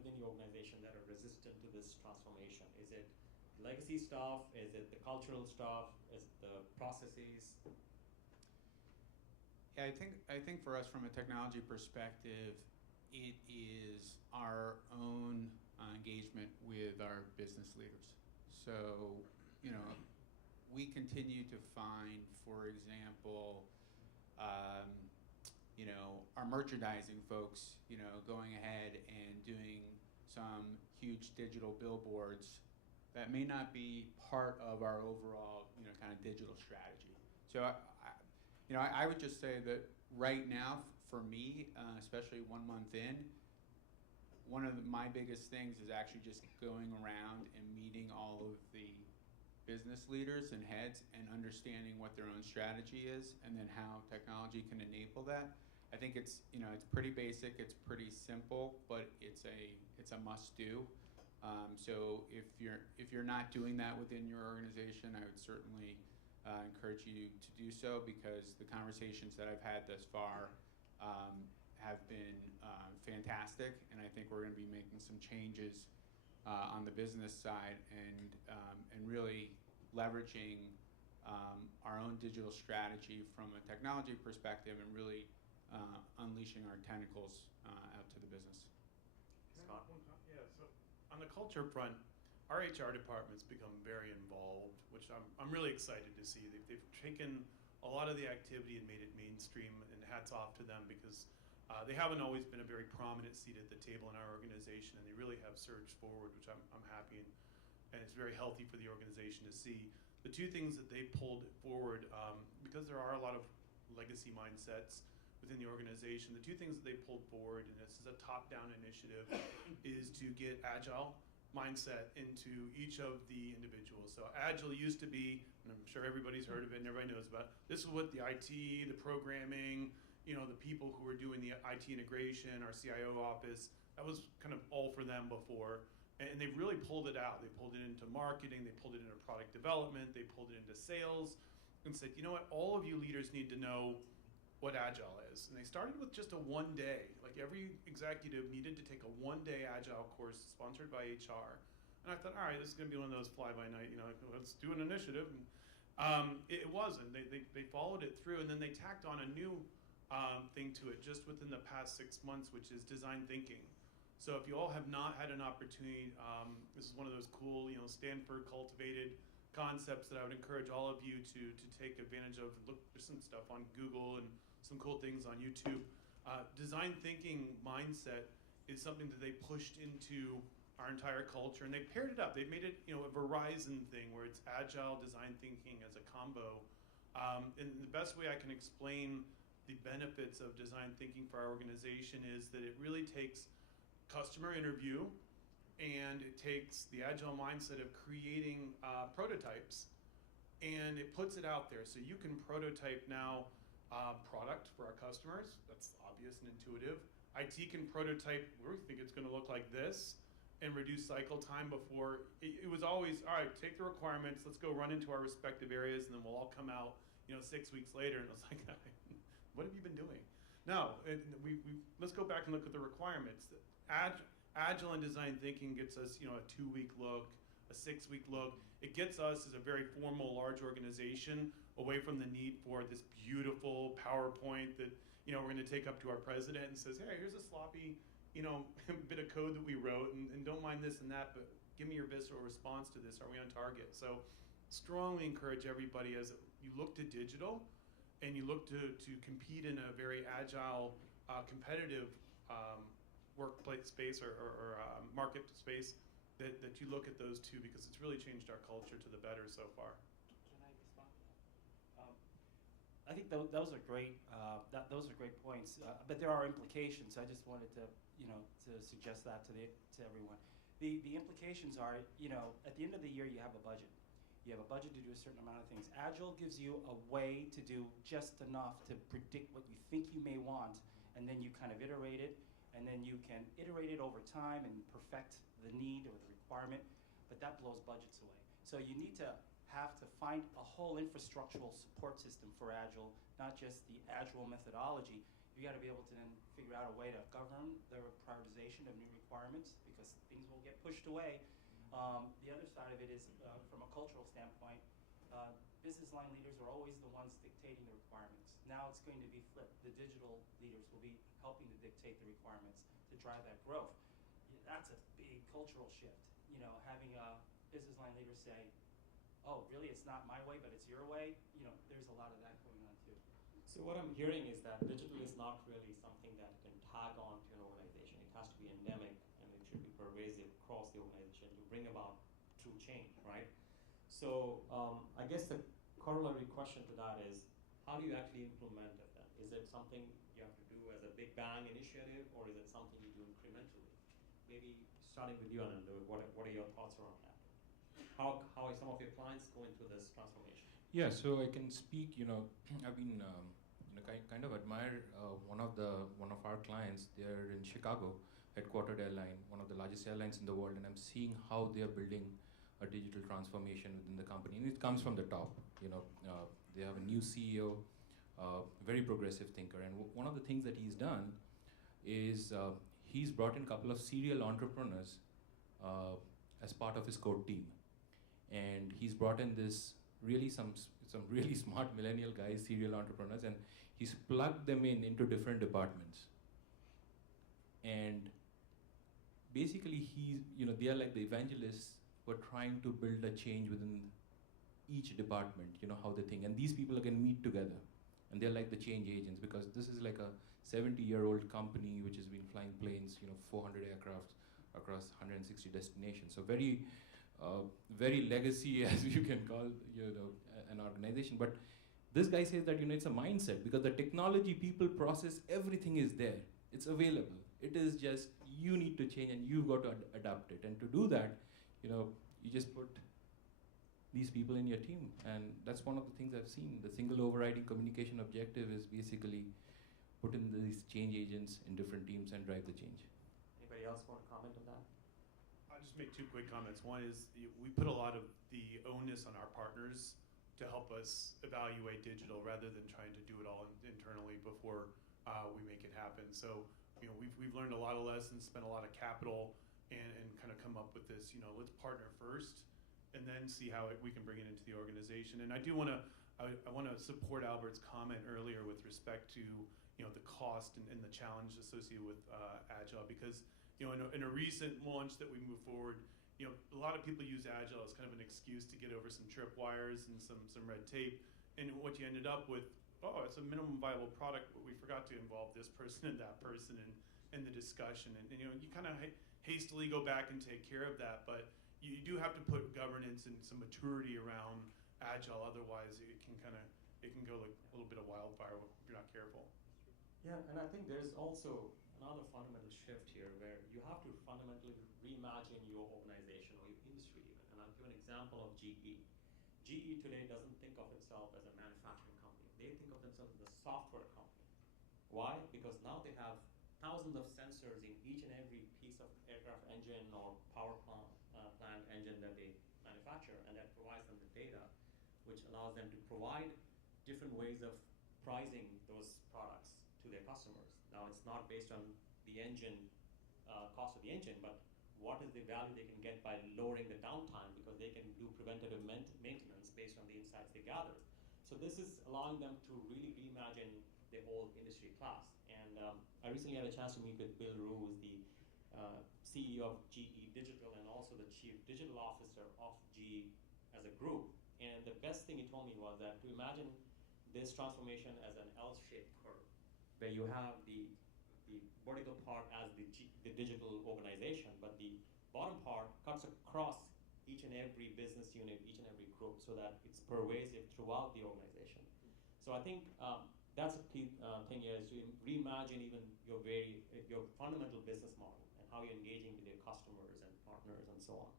within the organization that are resistant to this transformation? Is it legacy stuff? Is it the cultural stuff? Is it the processes? Yeah, I think for us, from a technology perspective, it is our own engagement with our business leaders. So, we continue to find, for example, our merchandising folks, going ahead and doing some huge digital billboards that may not be part of our overall, kind of digital strategy. So, I would just say that right now, for me, especially 1 month in, one of my biggest things is actually just going around and meeting all of the business leaders and heads and understanding what their own strategy is and then how technology can enable that. I think it's pretty basic, it's pretty simple, but it's a must do. So if you're not doing that within your organization, I would certainly encourage you to do so, because the conversations that I've had thus far have been fantastic, and I think we're going to be making some changes on the business side and really leveraging our own digital strategy from a technology perspective and really unleashing our tentacles out to the business. Scott? Yeah, so on the culture front, our HR department's become very involved, which I'm really excited to see. They've taken a lot of the activity and made it mainstream, and hats off to them, because they haven't always been a very prominent seat at the table in our organization, and they really have surged forward, which I'm happy, and it's very healthy for the organization to see. The two things that they pulled forward, because there are a lot of legacy mindsets within the organization, the two things that they pulled forward, and this is a top-down initiative, is to get agile mindset into each of the individuals. So Agile used to be, and I'm sure everybody's heard of it and everybody knows about it, this is what the IT, the programming, the people who were doing the IT integration, our CIO office, that was kind of all for them before. And they've really pulled it out. They pulled it into marketing, they pulled it into product development, they pulled it into sales, and said, you know what, all of you leaders need to know what Agile is. And they started with just a 1 day. Like, every executive needed to take a 1-day Agile course sponsored by HR. And I thought, all right, this is going to be one of those fly-by-night, let's do an initiative. And it wasn't. They followed it through, and then they tacked on a new thing to it just within the past 6 months, which is design thinking. So if you all have not had an opportunity, this is one of those cool, Stanford cultivated concepts that I would encourage all of you to take advantage of. Look, there's some stuff on Google and some cool things on YouTube. Design thinking mindset is something that they pushed into our entire culture, and they paired it up. They made it, a Verizon thing where it's agile design thinking as a combo. And the best way I can explain the benefits of design thinking for our organization is that it really takes customer interview, and it takes the agile mindset of creating prototypes, and it puts it out there. So you can prototype now product for our customers. That's obvious and intuitive. IT can prototype, we think it's going to look like this, and reduce cycle time. Before, it was always, all right, take the requirements, let's go run into our respective areas, and then we'll all come out 6 weeks later, and it was like, what have you been doing? No, let's go back and look at the requirements. Agile and design thinking gets us, a 2-week look, a 6-week look. It gets us as a very formal, large organization away from the need for this beautiful PowerPoint that, we're going to take up to our president and says, hey, here's a sloppy, bit of code that we wrote, and don't mind this and that, but give me your visceral response to this. Are we on target? So strongly encourage everybody, as you look to digital and you look to compete in a very agile, competitive workplace space or market space, that you look at those two, because it's really changed our culture to the better so far. Can I respond to that? I think those are great. Those are great points, but there are implications. I just wanted to, to suggest that to everyone. The implications are, at the end of the year, you have a budget. You have a budget to do a certain amount of things. Agile gives you a way to do just enough to predict what you think you may want, and then you kind of iterate it, and then you can iterate it over time and perfect the need or the requirement, but that blows budgets away. So you need to have to find a whole infrastructural support system for Agile, not just the Agile methodology. we got to be able to then figure out a way to govern the prioritization of new requirements because things will get pushed away. The other side of it is from a cultural standpoint, business line leaders are always the ones dictating the requirements. Now it's going to be flipped. The digital leaders will be helping to dictate the requirements to drive that growth. That's a big cultural shift. You know, having a business line leader say, oh, really, it's not my way, but it's your way. You know, there's a lot of that going on too. So what I'm hearing is that digital is not really something that can tag on to an organization. It has to be endemic and it should be pervasive across the organization to bring about true change, right? So I guess the corollary question to that is, how do you actually implement it then? Is it something you have to do as a big bang initiative, or is it something you do incrementally? Maybe starting with you, Anand, what are your thoughts around that? How are some of your clients going through this transformation? Yeah, so I can speak. I've been kind of admire one of our clients. They're in Chicago, headquartered airline, one of the largest airlines in the world, and I'm seeing how they're building a digital transformation within the company, and it comes from the top. They have a new CEO, very progressive thinker, and one of the things that he's done is he's brought in a couple of serial entrepreneurs as part of his core team, and he's brought in some really smart millennial guys, serial entrepreneurs, and he's plugged them into different departments. And basically, they are like the evangelists who are trying to build a change within each department. How they think, and these people can meet together, and they're like the change agents, because this is like a 70-year-old company which has been flying planes, 400 aircraft across 160 destinations. So very legacy, as you can call, an organization. But this guy says that, it's a mindset, because the technology, people, process, everything is there. It's available. It is just, you need to change and you've got to adapt it. And to do that, you just put these people in your team. And that's one of the things I've seen. The single overriding communication objective is basically put in these change agents in different teams and drive the change. Anybody else want to comment on that? I'll just make two quick comments. One is we put a lot of the onus on our partners to help us evaluate digital rather than trying to do it all internally before we make it happen. So we've learned a lot of lessons, spent a lot of capital, and kind of come up with this. Let's partner first, and then see how we can bring it into the organization. And I do want to support Albert's comment earlier with respect to the cost and the challenge associated with Agile, because in a recent launch that we moved forward, a lot of people use Agile as kind of an excuse to get over some tripwires and some red tape. And what you ended up with, it's a minimum viable product, but we forgot to involve this person and that person in the discussion. And you kind of hastily go back and take care of that, but you do have to put governance and some maturity around Agile. Otherwise, it can go like a little bit of wildfire if you're not careful. Yeah, and I think there's also another fundamental shift here where you have to fundamentally reimagine your organization or your industry even. And I'll give an example of GE. GE today doesn't think of itself as a manufacturing company. They think of themselves as a software company. Why? Because now they have thousands of sensors in each and every piece of aircraft engine or power plant engine that they manufacture, and that provides them the data, which allows them to provide different ways of pricing those products to their customers. Now, it's not based on the engine, cost of the engine, but what is the value they can get by lowering the downtime, because they can do preventative maintenance based on the insights they gather. So this is allowing them to really reimagine the whole industry class. And I recently had a chance to meet with Bill Rue, who's the CEO of GE Digital and also the Chief Digital Officer of GE as a group. And the best thing he told me was that to imagine this transformation as an L-shaped curve, where you have the vertical part as the digital organization, but the bottom part cuts across each and every business unit, each and every group, so that it's pervasive throughout the organization. So I think that's a key thing here, is to reimagine even your fundamental business model and how you're engaging with your customers and partners and so on.